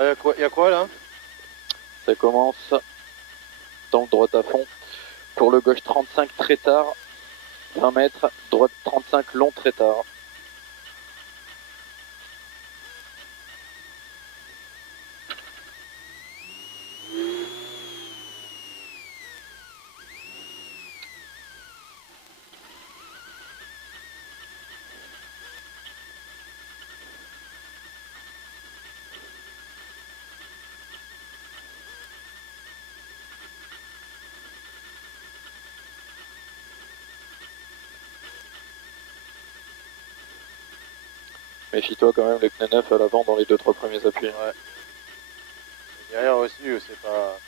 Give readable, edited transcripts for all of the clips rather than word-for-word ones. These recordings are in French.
Y a quoi là? Ça commence dans le droite à fond. Pour le gauche 35 très tard, 20 mètres, droite 35 long très tard. Méfie-toi quand même, les pneus neufs à l'avant dans les 2-3 premiers appuis. Ouais. Et derrière aussi, c'est pas...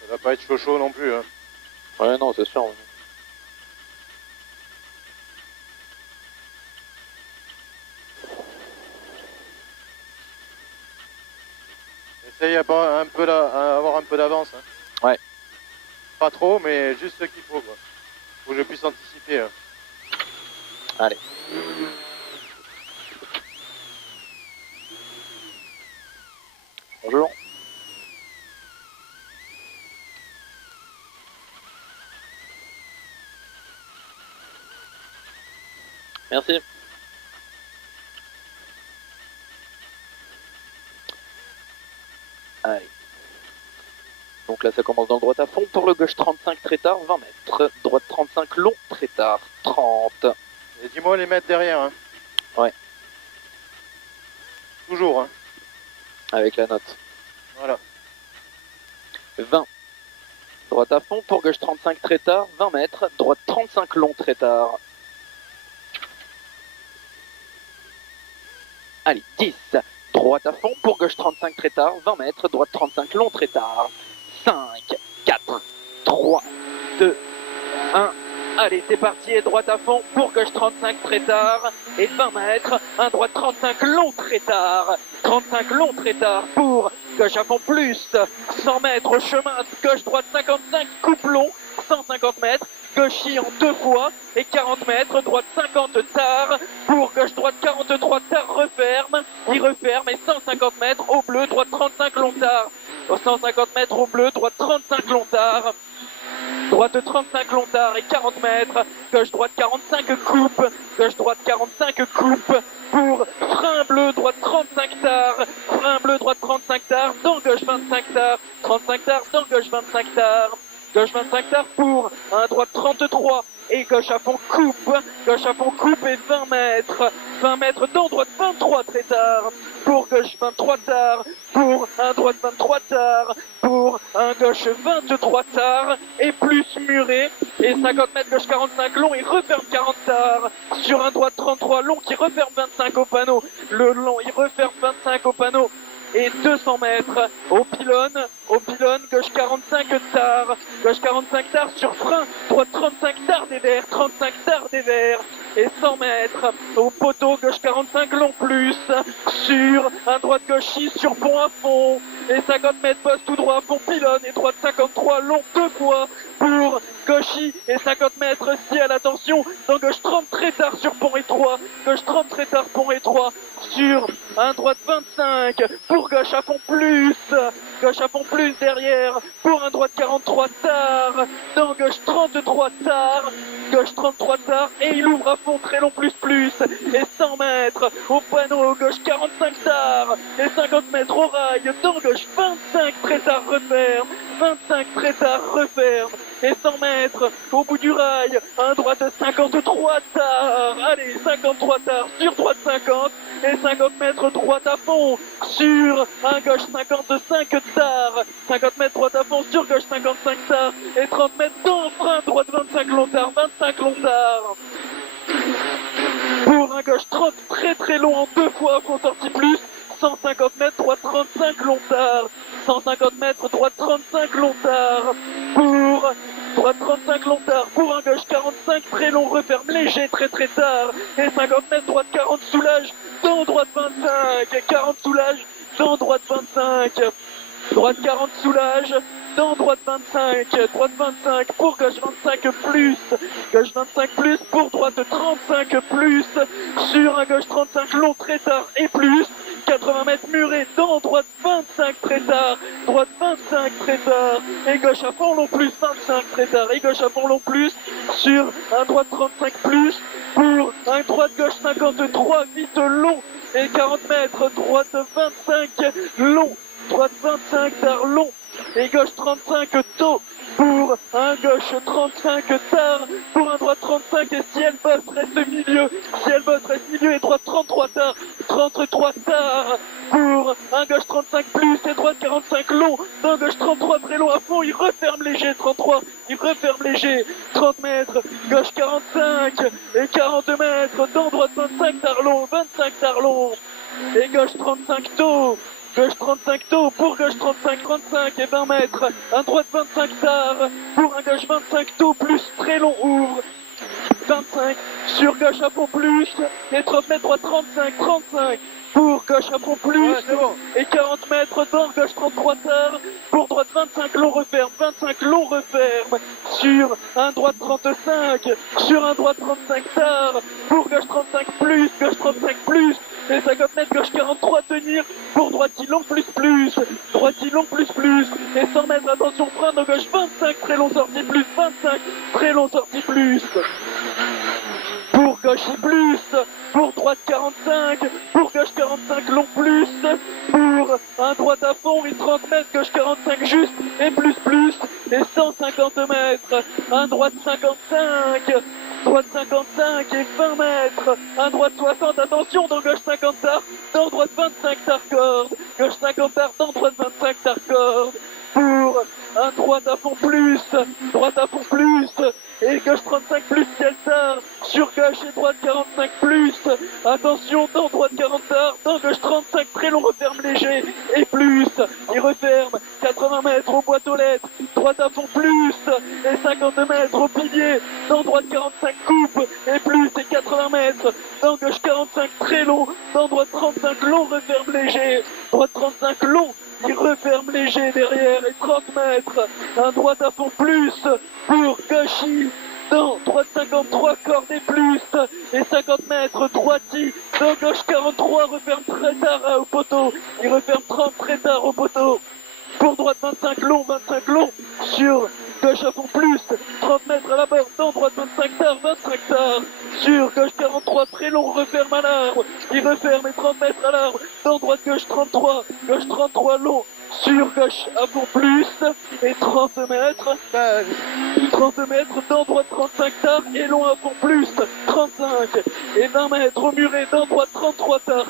Ça va pas être chaud non plus. Hein. Ouais, non, c'est sûr. Essaye d'avoir un peu d'avance. Hein. Ouais. Pas trop, mais juste ce qu'il faut. Quoi. Faut que je puisse anticiper. Hein. Allez. Bonjour. Merci. Allez. Donc là ça commence dans le droit à fond. Pour le gauche 35 très tard, 20 mètres. Droite 35 long très tard, 30. Et dis-moi les mètres derrière. Hein. Ouais. Toujours. Hein. Avec la note. Voilà. 20. Droite à fond. Pour gauche 35 très tard, 20 mètres. Droite 35 long très tard. Allez, 10. Droite à fond, pour gauche 35 très tard, 20 mètres, droite 35 long très tard. 5, 4, 3, 2, 1. Allez, c'est parti, et droite à fond, pour gauche 35 très tard, et 20 mètres, un droite 35 long très tard. 35 long très tard pour gauche à fond plus, 100 mètres au chemin, gauche droite 55, coupe long, 150 mètres. Gauchy en 2 fois et 40 mètres, droite 50 tard, pour gauche droite 43 tard, referme, il referme et 150 mètres au bleu, droite 35 long tard, 150 mètres au bleu, droite 35 long tard, droite 35 long tard et 40 mètres, gauche droite 45 coupe, gauche droite 45 coupe, pour frein bleu, droite 35 tard, frein bleu, droite 35 tard, dans gauche 25 tard, 35 tard, dans gauche 25 tard. Gauche 25 tard pour un droite 33 et gauche à fond coupe et 20 mètres dans droite 23 très tard, pour gauche 23 tard, pour un droite 23 tard, pour un gauche 23 tard et plus muré et 50 mètres gauche 45 long et referme 40 tard, sur un droite 33 long qui referme 25 au panneau, le long il referme 25 au panneau. Et 200 mètres au pylône, gauche 45 tard, sur frein, droite 35 tard des verts, 35 tard des verts, et 100 mètres au poteau, gauche 45 long plus, sur un droite gauchis sur pont à fond, et 50 mètres poste tout droit à fond pylône, et droite 53 long 2 fois, pour gauchis, et 50 mètres ciel, attention, dans gauche 30 très tard sur pont étroit, gauche 30 très tard pont étroit, sur un droite 25, pour gauche à fond plus derrière, pour un droite 43 tard, dans gauche 33 tard, gauche 33 tard, et il ouvre à fond très long plus, et 100 mètres au panneau, gauche 45 tard, et 50 mètres au rail, dans gauche 25 très tard referme, 25 très tard referme, et 100 mètres au bout du rail, un droite 53 tard, allez 53 tard sur droite 50, et 50 mètres droite à fond, sur un gauche 55 tard, 50 mètres droite à fond sur gauche 55 tard, et 30 mètres dans frein, droite 25 long tard, 25 long tard. Pour un gauche 30 très très long en 2 fois, fond sortie plus, 150 mètres droite 35 long tard, 150 mètres droite 35 long tard, pour droite 35 long tard, pour un gauche 45 très long, referme léger très très tard, et 50 mètres droite 40 soulage, dans droite 25, 40 soulage, dans droite 25, droite 40 soulage, dans droite 25, pour gauche 25 plus, pour droite 35 plus, sur un gauche 35 long très tard et plus, 80 mètres muré, dans droite 25 très tard, droite 25 très tard, et gauche à fond long plus 25 très tard, et gauche à fond long plus sur un droite 35 plus pour un droite gauche 53 vite long et 40 mètres, droite 25 long, droite 25 tard long et gauche 35 tôt pour un gauche 35 tard, pour un droite 35 et si elle bosse reste milieu, si elle bosse reste milieu et droite 33 tard, 33 tard pour un gauche 35 plus et droite 45 long, d'un gauche 33 très long à fond, il referme léger 33, il referme léger 30 mètres, gauche 45 et 40 mètres, dans droite 25 tard long, 25 tard long et gauche 35 tôt. Gauche 35 tôt pour gauche 35 et 20 mètres. Un droite 25 tard pour un gauche 25 tôt plus très long ouvre. 25 sur gauche à fond plus et 30 mètres droite 35 pour gauche à fond plus et 40 mètres dans gauche 33 tard pour droite 25 long referme, 25 long referme sur un droite 35 sur un droite 35 tard pour gauche 35 plus et 50 mètres gauche 43 tenir pour droite long plus droite long plus et 100 mètres attention frein de gauche 25 très long sortie plus 25 très long sortie plus pour gauche plus pour droite 45 pour gauche 45 long plus pour un droite à fond et 30 mètres gauche 45 juste et plus et 150 mètres un droite 55 droite 55 et 20 mètres, un droite 60, attention, dans gauche 50 tard, dans droite 25 tard corde, gauche 50 tard, dans droite 25 tard corde, pour un droite à fond plus, et gauche 35 plus ciel tard, sur gauche et droite 45 plus, attention, dans droite 40 tard, dans gauche 35 très long, referme léger, et plus, il referme, 80 mètres au boîte aux lettres, droite à fond plus, et 50 mètres au pilier, dans droite 45 coupe, et plus, et 80 mètres, dans gauche 45 très long, dans droite 35 long, referme léger, droite 35 long, il referme léger derrière, et 30 mètres, un droite à fond plus, pour Gauchy, dans droite 53, corde et plus, et 50 mètres, droiti, dans gauche 43, referme très tard au poteau, il referme 30 très tard au poteau, pour droite 25 long, sur gauche à fond plus, 30 mètres à la barre, dans droite 25 tard, sur gauche 43, très long, referme à l'arbre, il referme et 30 mètres à l'arbre, dans droite gauche 33 long, sur gauche à fond plus, et 30 mètres, dans droite 35 tard, et long à fond plus, 35, et 20 mètres au muret, dans droite 33 tard,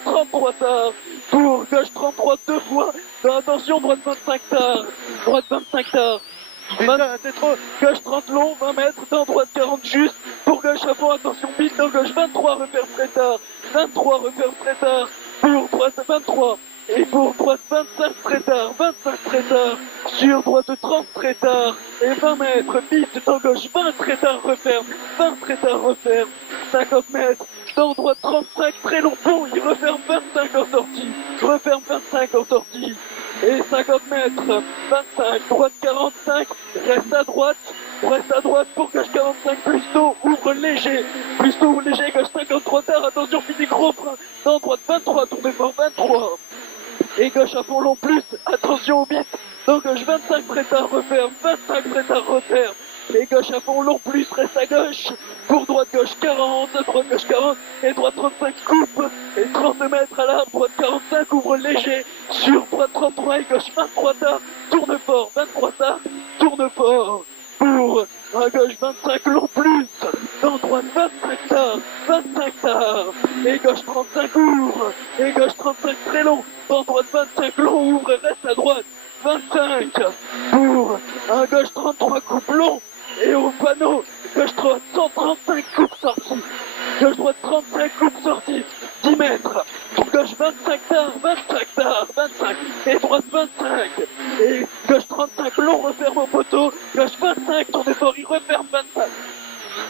pour gauche 33 deux fois, attention, droite 25 tard, c'est trop. Gauche 30 long, 20 mètres, dans droite 40 juste, pour gauche à fond, attention, vite, dans gauche 23, repère très tard, pour droite 23, et pour droite 25 très tard, sur droite 30 très tard, et 20 mètres, vite, dans gauche 20 très tard, referme, 50 mètres, dans droite 35, très long pont, il referme 25 en sortie, et 50 mètres, 25, droite 45, reste à droite pour gauche 45 plus tôt, ouvre léger, gauche 53 tard, attention, fini gros frein, dans droite 23, tournez fort 23, et gauche à fond long plus, attention au bit, dans gauche 25 très tard, referme, et gauche à fond long plus, reste à gauche, pour droite gauche 40, et droite 35 coupe, et 30 mètres à l'arbre, droite 45 ouvre léger, sur droite 33 et gauche 23 tard, tourne fort, pour un gauche 25 long plus, dans droite 25 tard, et gauche 35 ouvre, et gauche 35 très long, dans droite 25 long ouvre et reste à droite, 25 pour un gauche 33 coupe long, et au panneau, gauche droite 135 coupe sortie, gauche droite 35 coupe sortie, 10 mètres, pour gauche 25 tard, et droite 25, et gauche 35 long, referme au poteau, gauche 25, tourne fort, il referme 25,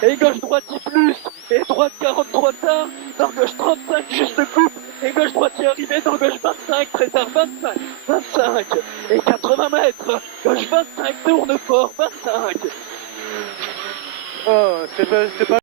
et gauche droite plus, et droite 43 tard, dans gauche 35 juste coupe, et gauche droite y arrivé, dans gauche 25, très tard 25, et 80 mètres, gauche 25, tourne fort, 25. Oh, c'est pas